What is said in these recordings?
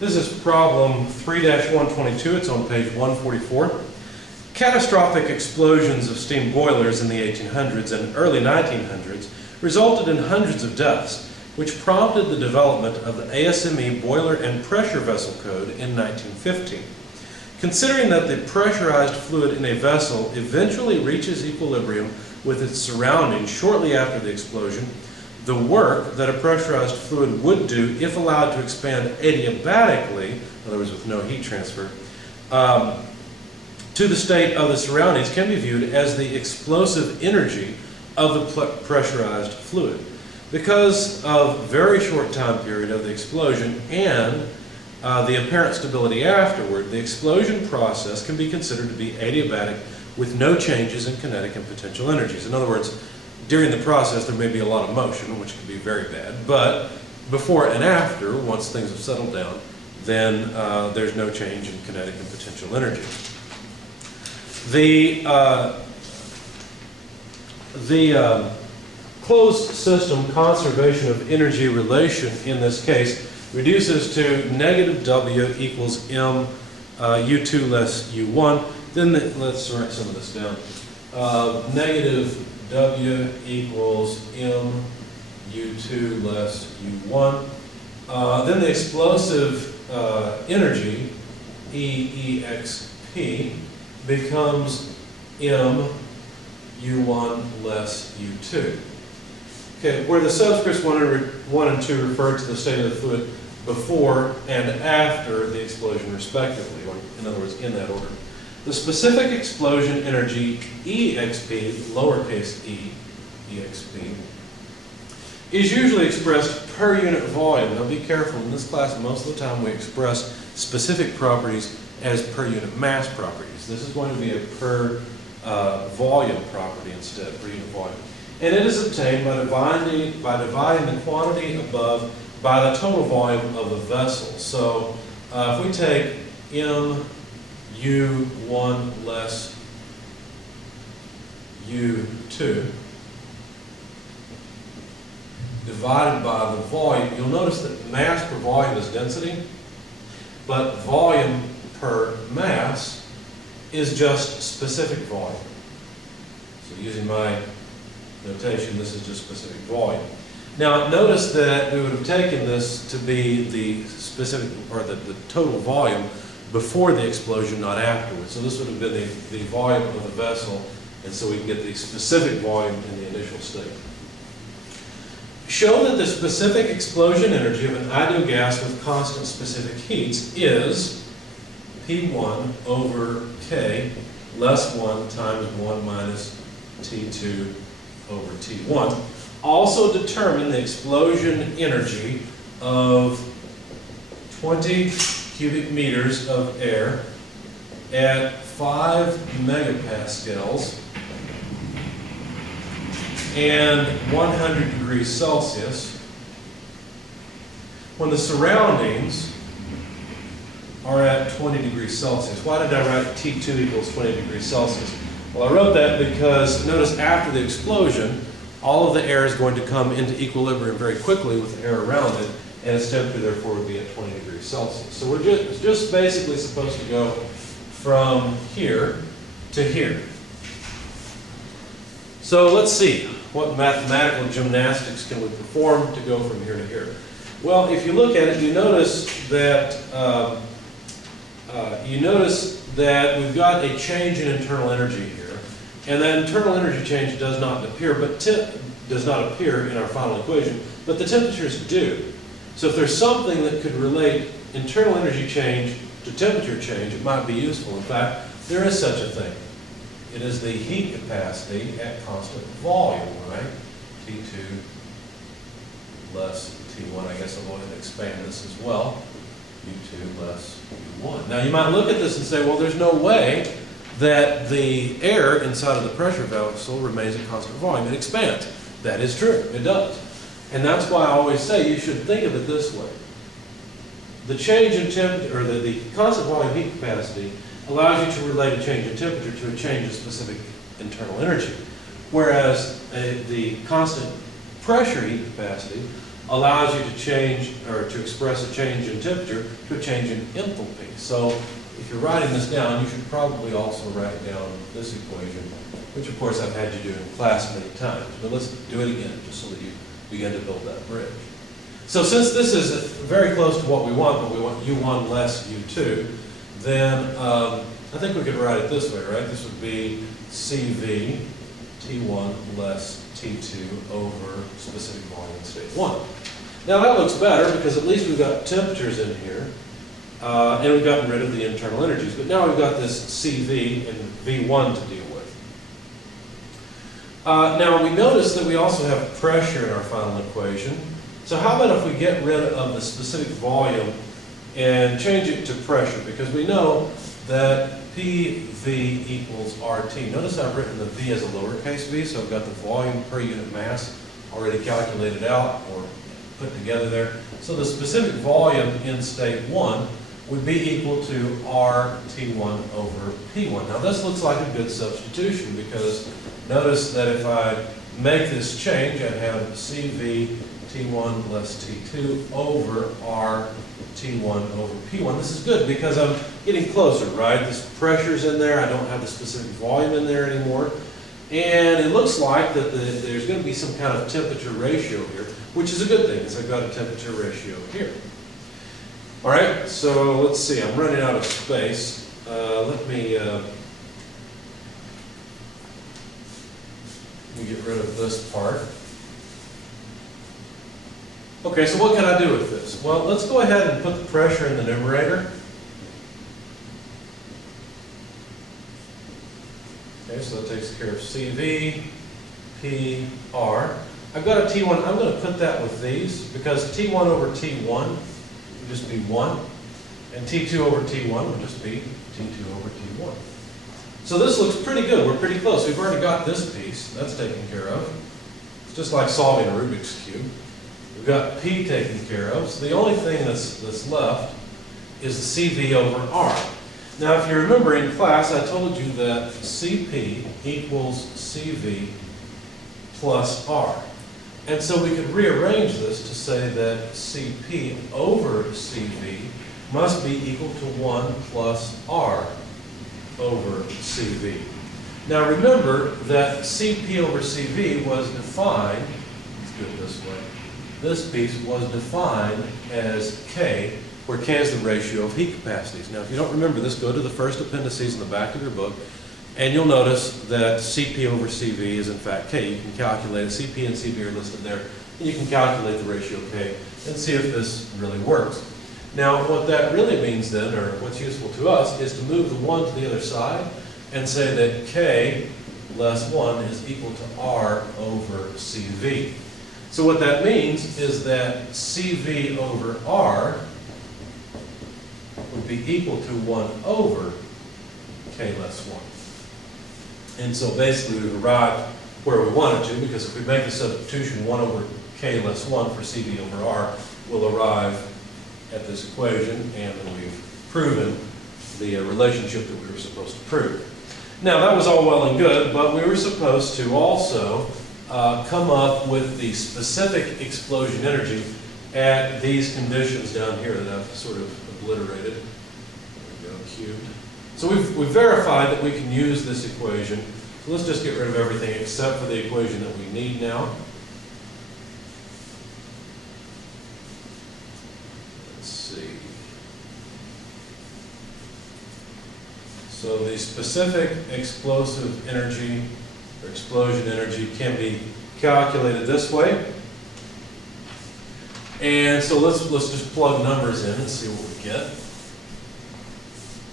This is problem 3-122. It's on page 144. Catastrophic explosions of steam boilers in the 1800s and early 1900s resulted in hundreds of deaths, which prompted the development of the ASME Boiler and Pressure Vessel Code in 1915. Considering that the pressurized fluid in a vessel eventually reaches equilibrium with its surroundings shortly after the explosion, the work that a pressurized fluid would do if allowed to expand adiabatically, in other words with no heat transfer, to the state of the surroundings can be viewed as the explosive energy of the pressurized fluid. Because of very short time period of the explosion and the apparent stability afterward, the explosion process can be considered to be adiabatic with no changes in kinetic and potential energies. In other words, during the process there may be a lot of motion, which can be very bad, but before and after, once things have settled down, then there's no change in kinetic and potential energy. The closed system conservation of energy relation in this case reduces to negative W equals M U2 less U1. Then let's write some of this down. Negative W equals M U2 less U1. Then the explosive energy, EEXP, becomes M U1 less U2. Okay, where the subscripts 1 and 2 refer to the state of the fluid before and after the explosion respectively, or in other words, in that order. The specific explosion energy, EXP, lowercase e, EXP, is usually expressed per unit volume. Now be careful, in this class most of the time we express specific properties as per unit mass properties. This is going to be a per volume property instead, per unit volume. And it is obtained by dividing the quantity above by the total volume of the vessel. So if we take M U1 less U2 divided by the volume, you'll notice that mass per volume is density, but volume per mass is just specific volume. So using my notation, this is just specific volume. Now notice that we would have taken this to be the specific, or the total volume before the explosion, not afterwards. So this would have been the volume of the vessel, and so we can get the specific volume in the initial state. Show that the specific explosion energy of an ideal gas with constant specific heats is P1 over K less 1 times 1 minus T2 over T1. Also determine the explosion energy of 20 cubic meters of air at 5 megapascals and 100 degrees Celsius when the surroundings are at 20 degrees Celsius. Why did I write T2 equals 20 degrees Celsius? Well, I wrote that because notice after the explosion, all of the air is going to come into equilibrium very quickly with the air around it, and its temperature therefore would be at 20 degrees Celsius. So we're just basically supposed to go from here to here. So let's see, what mathematical gymnastics can we perform to go from here to here? Well, if you look at it, you notice that we've got a change in internal energy here. And that internal energy change does not appear in our final equation, but the temperatures do. So if there's something that could relate internal energy change to temperature change, it might be useful. In fact, there is such a thing. It is the heat capacity at constant volume, right? T2 less T1. I guess I'll go ahead and expand this as well. U2 less U1. Now you might look at this and say, well, there's no way that the air inside of the pressure vessel remains at constant volume. It expands. That is true. It does. And that's why I always say you should think of it this way. The change in temperature, or the constant volume heat capacity, allows you to relate a change in temperature to a change in specific internal energy. Whereas the constant pressure heat capacity allows you to change, or to express a change in temperature to a change in enthalpy. So if you're writing this down, you should probably also write down this equation, which of course I've had you do in class many times. But let's do it again, just so that you begin to build that bridge. So since this is very close to what we want, but we want U1 less U2, then I think we could write it this way, right? This would be CV T1 less T2 over specific volume in state 1. Now that looks better because at least we've got temperatures in here, and we've gotten rid of the internal energies. But now we've got this CV and V1 to deal with. Now we notice that we also have pressure in our final equation. So how about if we get rid of the specific volume and change it to pressure? Because we know that PV equals RT. Notice I've written the V as a lowercase v, so I've got the volume per unit mass already calculated out or put together there. So the specific volume in state 1 would be equal to RT1 over P1. Now this looks like a good substitution because notice that if I make this change, I have CV T1 less T2 over RT1 over P1. This is good because I'm getting closer, right? This pressure's in there. I don't have the specific volume in there anymore. And it looks like that there's going to be some kind of temperature ratio here, which is a good thing because I've got a temperature ratio here. All right, so let's see. I'm running out of space. Let me get rid of this part. Okay, so what can I do with this? Well, let's go ahead and put the pressure in the numerator. Okay, so that takes care of CV, P, R. I've got a T1. I'm going to put that with these because T1 over T1 would just be 1, and T2 over T1 would just be T2 over T1. So this looks pretty good. We're pretty close. We've already got this piece. That's taken care of. It's just like solving a Rubik's Cube. We've got P taken care of. So the only thing that's left is the CV over R. Now, if you remember in class, I told you that CP equals CV plus R. And so we could rearrange this to say that CP over CV must be equal to 1 plus R over CV. Now remember that CP over CV was defined, let's do it this way, this piece was defined as K, where K is the ratio of heat capacities. Now if you don't remember this, go to the first appendices in the back of your book, and you'll notice that CP over CV is in fact K. You can calculate it. CP and CV are listed there. And you can calculate the ratio K and see if this really works. Now what that really means then, or what's useful to us, is to move the 1 to the other side and say that K less 1 is equal to R over CV. So what that means is that CV over R would be equal to 1 over K less 1. And so basically we've arrived where we wanted to, because if we make the substitution 1 over K less 1 for CV over R, we'll arrive at this equation, and then we've proven the relationship that we were supposed to prove. Now that was all well and good, but we were supposed to also come up with the specific explosion energy at these conditions down here that I've sort of obliterated. There we go, cubed. So we've verified that we can use this equation. So let's just get rid of everything except for the equation that we need now. Let's see. So the specific explosive energy or explosion energy can be calculated this way. And so let's just plug numbers in and see what we get.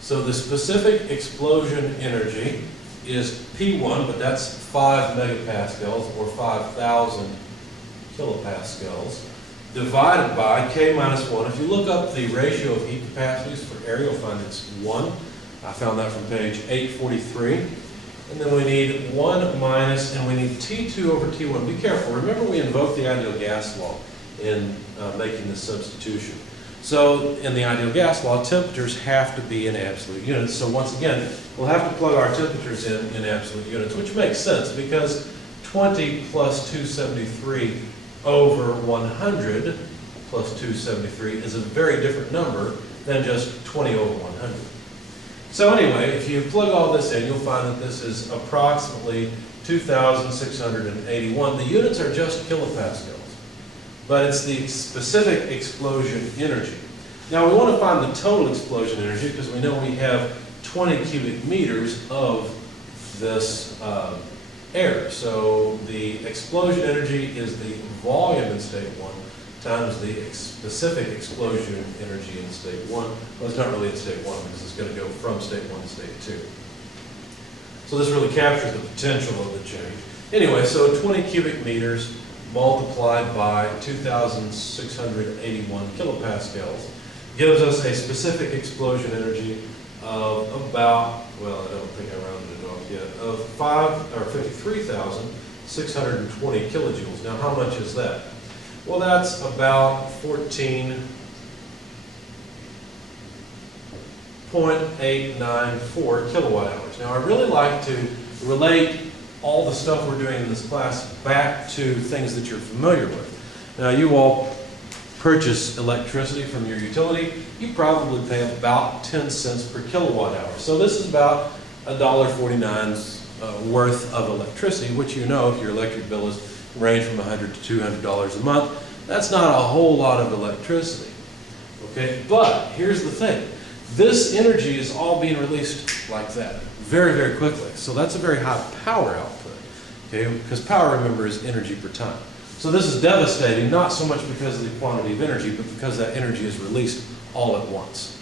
So the specific explosion energy is P1, but that's 5 megapascals or 5,000 kilopascals, divided by K minus 1. If you look up the ratio of heat capacities for air, you'll find it's 1. I found that from page 843. And then we need 1 minus, and we need T2 over T1. Be careful. Remember we invoked the ideal gas law in making this substitution. So in the ideal gas law, temperatures have to be in absolute units. So once again, we'll have to plug our temperatures in absolute units, which makes sense because 20 plus 273 over 100 plus 273 is a very different number than just 20 over 100. So anyway, if you plug all this in, you'll find that this is approximately 2,681. The units are just kilopascals, but it's the specific explosion energy. Now we want to find the total explosion energy because we know we have 20 cubic meters of this air. So the explosion energy is the volume in state 1 times the specific explosion energy in state 1. Well, it's not really in state 1 because it's going to go from state 1 to state 2. So this really captures the potential of the change. Anyway, so 20 cubic meters multiplied by 2,681 kilopascals gives us a specific explosion energy of about, well, I don't think I rounded it off yet, of 53,620 kilojoules. Now, how much is that? Well, that's about 14.894 kilowatt hours. Now, I really like to relate all the stuff we're doing in this class back to things that you're familiar with. Now, you all purchase electricity from your utility. You probably pay about 10 cents per kilowatt hour. So this is about $1.49 worth of electricity, which you know if your electric bill is range from $100 to $200 a month. That's not a whole lot of electricity. Okay, but here's the thing. This energy is all being released like that, very, very quickly. So that's a very high power output. Okay, because power, remember, is energy per time. So this is devastating, not so much because of the quantity of energy, but because that energy is released all at once.